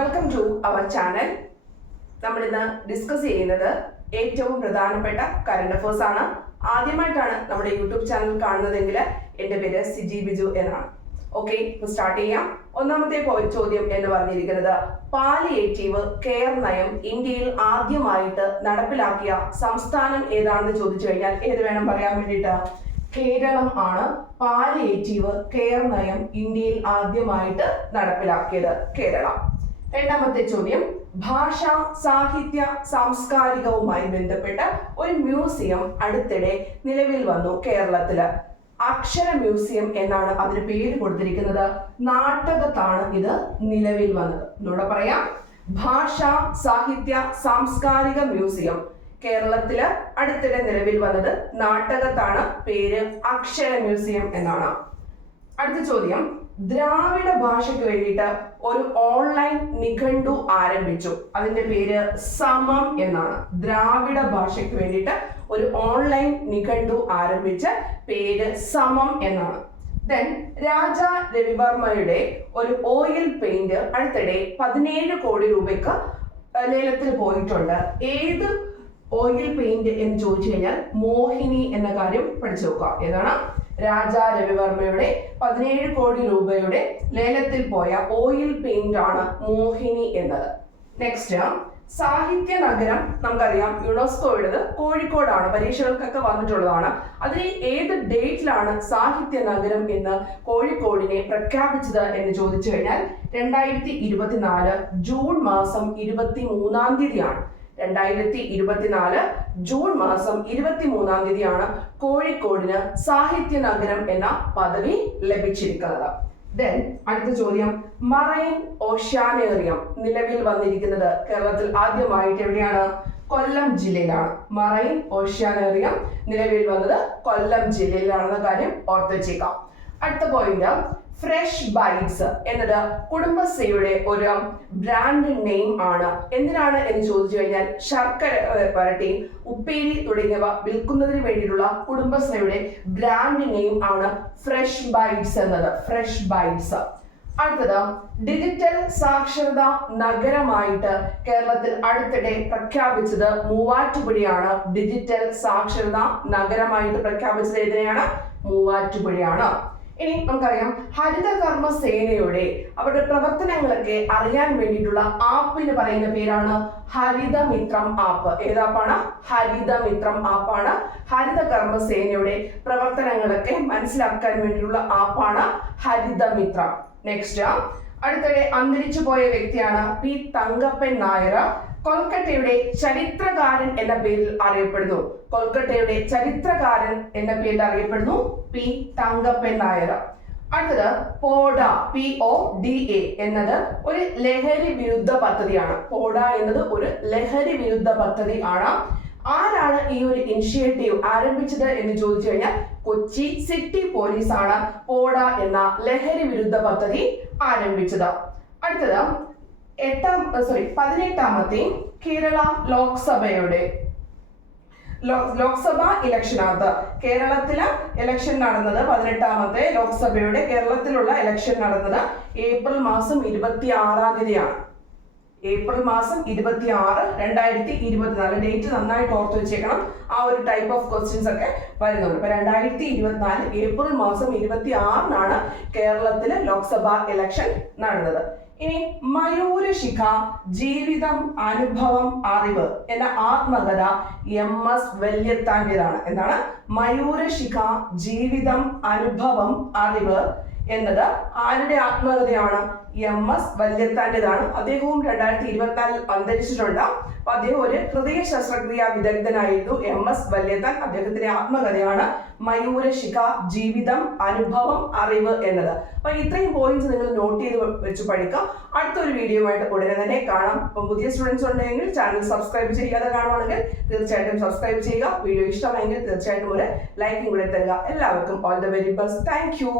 Welcome to our channel. നമ്മൾ ഇന്ന് discuss ചെയ്യുന്നത് ഏറ്റവും പ്രധാനപ്പെട്ട കറണ്ട് അഫേഴ്സ് ആണ്. ആദ്യമായിട്ടാണ് നമ്മുടെ യൂട്യൂബ് ചാനൽ കാണുന്നതെങ്കിൽ എൻ്റെ പേര് സിജി ബിജു എന്നാണ്. ഓക്കെ, സ്റ്റാർട്ട് ചെയ്യാം. ഒന്നാമത്തെ ചോദ്യം എന്ന് പറഞ്ഞിരിക്കുന്നത് പാലിയേറ്റീവ് കെയർ നയം ഇന്ത്യയിൽ ആദ്യമായിട്ട് നടപ്പിലാക്കിയ സംസ്ഥാനം ഏതാണെന്ന് ചോദിച്ചു കഴിഞ്ഞാൽ ഏത് വേണം പറയാൻ വേണ്ടിയിട്ട്? കേരളം ആണ് പാലിയേറ്റീവ് കെയർ നയം ഇന്ത്യയിൽ ആദ്യമായിട്ട് നടപ്പിലാക്കിയത്, കേരളം. രണ്ടാമത്തെ ചോദ്യം, ഭാഷ, സാഹിത്യ, സാംസ്കാരികവുമായി ബന്ധപ്പെട്ട ഒരു മ്യൂസിയം അടുത്തിടെ നിലവിൽ വന്നു കേരളത്തില്. അക്ഷര മ്യൂസിയം എന്നാണ് അതിന് പേര് കൊടുത്തിരിക്കുന്നത്. നാട്ടകത്താണ് ഇത് നിലവിൽ വന്നത്. ഒന്നുകൂടെ പറയാം, ഭാഷ, സാഹിത്യ, സാംസ്കാരിക മ്യൂസിയം കേരളത്തില് അടുത്തിടെ നിലവിൽ വന്നത് നാട്ടകത്താണ്. പേര് അക്ഷര മ്യൂസിയം എന്നാണ്. അടുത്ത ചോദ്യം, ദ്രാവിഡ ഭാഷയ്ക്ക് വേണ്ടിയിട്ട് ഒരു ഓൺലൈൻ നിഘണ്ടു ആരംഭിച്ചു. അതിന്റെ പേര് സമം എന്നാണ്. ദ്രാവിഡ ഭാഷയ്ക്ക് വേണ്ടിയിട്ട് ഒരു ഓൺലൈൻ നിഘണ്ടു ആരംഭിച്ച പേര് സമം എന്നാണ്. ദെൻ രാജ രവിവർമ്മയുടെ ഒരു ഓയിൽ പെയിന്റ് അടുത്തിടെ 17 കോടി രൂപയ്ക്ക് ലേലത്തിൽ പോയിട്ടുണ്ട്. ഏത് ഓയിൽ പെയിന്റ് എന്ന് ചോദിച്ചു കഴിഞ്ഞാൽ മോഹിനി എന്ന കാര്യം പഠിച്ചു നോക്കുക. ഏതാണ്? രാജ രവിവർമ്മയുടെ 17 കോടി രൂപയുടെ ലേലത്തിൽ പോയ ഓയിൽ പെയിന്റ് ആണ് മോഹിനി എന്നത്. നെക്സ്റ്റ്, സാഹിത്യ നഗരം നമുക്കറിയാം യുനെസ്കോയുടേത് കോഴിക്കോടാണ്. പരീക്ഷകൾക്കൊക്കെ വന്നിട്ടുള്ളതാണ്. അതിൽ ഏത് ഡേറ്റിലാണ് സാഹിത്യ നഗരം എന്ന് കോഴിക്കോടിനെ പ്രഖ്യാപിച്ചത് എന്ന് ചോദിച്ചു കഴിഞ്ഞാൽ 2024 ജൂൺ മാസം 23-ാം തീയതിയാണ്. 2024 ജൂൺ മാസം 23-ാം തീയതിയാണ് കോഴിക്കോടിന് സാഹിത്യ നഗരം എന്ന പദവി ലഭിച്ചിരിക്കുന്നത്. ദെൻ അടുത്ത ചോദ്യം, മറൈൻ ഓഷ്യാനേറിയം നിലവിൽ വന്നിരിക്കുന്നത് കേരളത്തിൽ ആദ്യമായിട്ട് എവിടെയാണ്? കൊല്ലം ജില്ലയിലാണ്. മറൈൻ ഓഷ്യാനേറിയം നിലവിൽ വന്നത് കൊല്ലം ജില്ലയിലാണെന്ന കാര്യം ഓർത്ത് വെച്ചേക്കാം. അടുത്ത പോയിന്റ്, ഫ്രഷ് ബൈറ്റ്സ് എന്നത് കുടുംബശ്രീയുടെ ഒരു ബ്രാൻഡ് നെയിം ആണ്. എന്തിനാണ് എന്ന് ചോദിച്ചു കഴിഞ്ഞാൽ ശർക്കര വരട്ടി, ഉപ്പേരി തുടങ്ങിയവ വിൽക്കുന്നതിന് വേണ്ടിയിട്ടുള്ള കുടുംബശ്രീയുടെ ബ്രാൻഡ് നെയിം ആണ് ഫ്രഷ് ബൈറ്റ്സ് എന്നത്. Fresh Bites. അടുത്തത്, ഡിജിറ്റൽ സാക്ഷരതാ നഗരമായിട്ട് കേരളത്തിൽ അടുത്തിടെ പ്രഖ്യാപിച്ചത് മൂവാറ്റുപുഴയാണ്. ഡിജിറ്റൽ സാക്ഷരതാ നഗരമായിട്ട് പ്രഖ്യാപിച്ചത് ഏതിനെയാണ്? മൂവാറ്റുപുഴയാണ്. ഇനി നമുക്കറിയാം ഹരിതകർമ്മ സേനയുടെ അവരുടെ പ്രവർത്തനങ്ങളൊക്കെ അറിയാൻ വേണ്ടിയിട്ടുള്ള ആപ്പിന് പറയുന്ന പേരാണ് ഹരിതമിത്രം ആപ്പ്. ഏതാപ്പാണ്? ഹരിതമിത്രം ആപ്പാണ്. ഹരിതകർമ്മ സേനയുടെ പ്രവർത്തനങ്ങളൊക്കെ മനസ്സിലാക്കാൻ വേണ്ടിയിട്ടുള്ള ആപ്പാണ് ഹരിതമിത്രം. നെക്സ്റ്റ്, അടുത്തിടെ അന്തരിച്ചു പോയ വ്യക്തിയാണ് പി തങ്കപ്പൻ നായർ. കൊൽക്കത്തയുടെ ചരിത്രകാരൻ എന്ന പേരിൽ അറിയപ്പെടുന്നു. കൊൽക്കത്തയുടെ ചരിത്രകാരൻ എന്ന പേരിൽ അറിയപ്പെടുന്നു പി തങ്കപ്പൻ നായർ. അടുത്തത്, പോഡ, PODA എന്നത് ഒരു ലഹരി വിരുദ്ധ പദ്ധതിയാണ്. പോഡ എന്നത് ഒരു ലഹരി വിരുദ്ധ പദ്ധതി ആണ്. ആരാണ് ഈ ഒരു ഇനിഷ്യേറ്റീവ് ആരംഭിച്ചത് എന്ന് ചോദിച്ചു കഴിഞ്ഞാൽ കൊച്ചി സിറ്റി പോലീസ് ആണ് പോഡ എന്ന ലഹരി വിരുദ്ധ പദ്ധതി ആരംഭിച്ചത്. അടുത്തത് 18ാമത്തെ കേരള ലോക്സഭയുടെ ലോക്സഭ ഇലക്ഷനകത്ത് കേരളത്തിലെ ഇലക്ഷൻ നടന്നത് 18ാമത്തെ ലോക്സഭയുടെ കേരളത്തിലുള്ള ഇലക്ഷൻ നടന്നത് ഏപ്രിൽ മാസം 26-ാം തീയതിയാണ്. ഏപ്രിൽ മാസം 26, 2024. ഡേറ്റ് നന്നായിട്ട് ഓർത്ത് വെച്ചേക്കണം. ആ ഒരു ടൈപ്പ് ഓഫ് ക്വസ്റ്റ്യൻസ് ഒക്കെ വരുന്നുണ്ട്. ഇപ്പൊ 2024 ഏപ്രിൽ മാസം 26-നാണ് കേരളത്തിലെ ലോക്സഭാ ഇലക്ഷൻ നടന്നത്. ഇനി മയൂരശിഖ ജീവിതം, അനുഭവം, അറിവ് എന്ന ആത്മകഥ MS വല്യത്താൻ്റെതാണ്. എന്താണ്? മയൂരശിഖ ജീവിതം, അനുഭവം, അറിവ് എന്നത് ആരുടെ ആത്മകഥയാണ്? MS വല്യത്താൻ്റെതാണ്. അദ്ദേഹവും 2024 അന്തരിച്ചിട്ടുണ്ട്. അപ്പൊ അദ്ദേഹം ഒരു ഹൃദയ ശസ്ത്രക്രിയാ വിദഗ്ധനായിരുന്നു. MS വല്യത്താൻ. അദ്ദേഹത്തിന്റെ ആത്മകഥയാണ് മയൂരശിഖ ജീവിതം, അനുഭവം, അറിവ് എന്നത്. അപ്പൊ ഇത്രയും പോയിന്റ്സ് നിങ്ങൾ നോട്ട് ചെയ്ത് വെച്ച് പഠിക്കാം. അടുത്തൊരു വീഡിയോ ആയിട്ട് ഉടനെ തന്നെ കാണാം. അപ്പം പുതിയ സ്റ്റുഡൻസ് ഉണ്ടെങ്കിൽ ചാനൽ സബ്സ്ക്രൈബ് ചെയ്യാതെ കാണുവാണെങ്കിൽ തീർച്ചയായിട്ടും സബ്സ്ക്രൈബ് ചെയ്യുക. വീഡിയോ ഇഷ്ടമായെങ്കിൽ തീർച്ചയായിട്ടും ഒരു ലൈക്കും കൂടെ തരിക. എല്ലാവർക്കും all the very best. Thank you.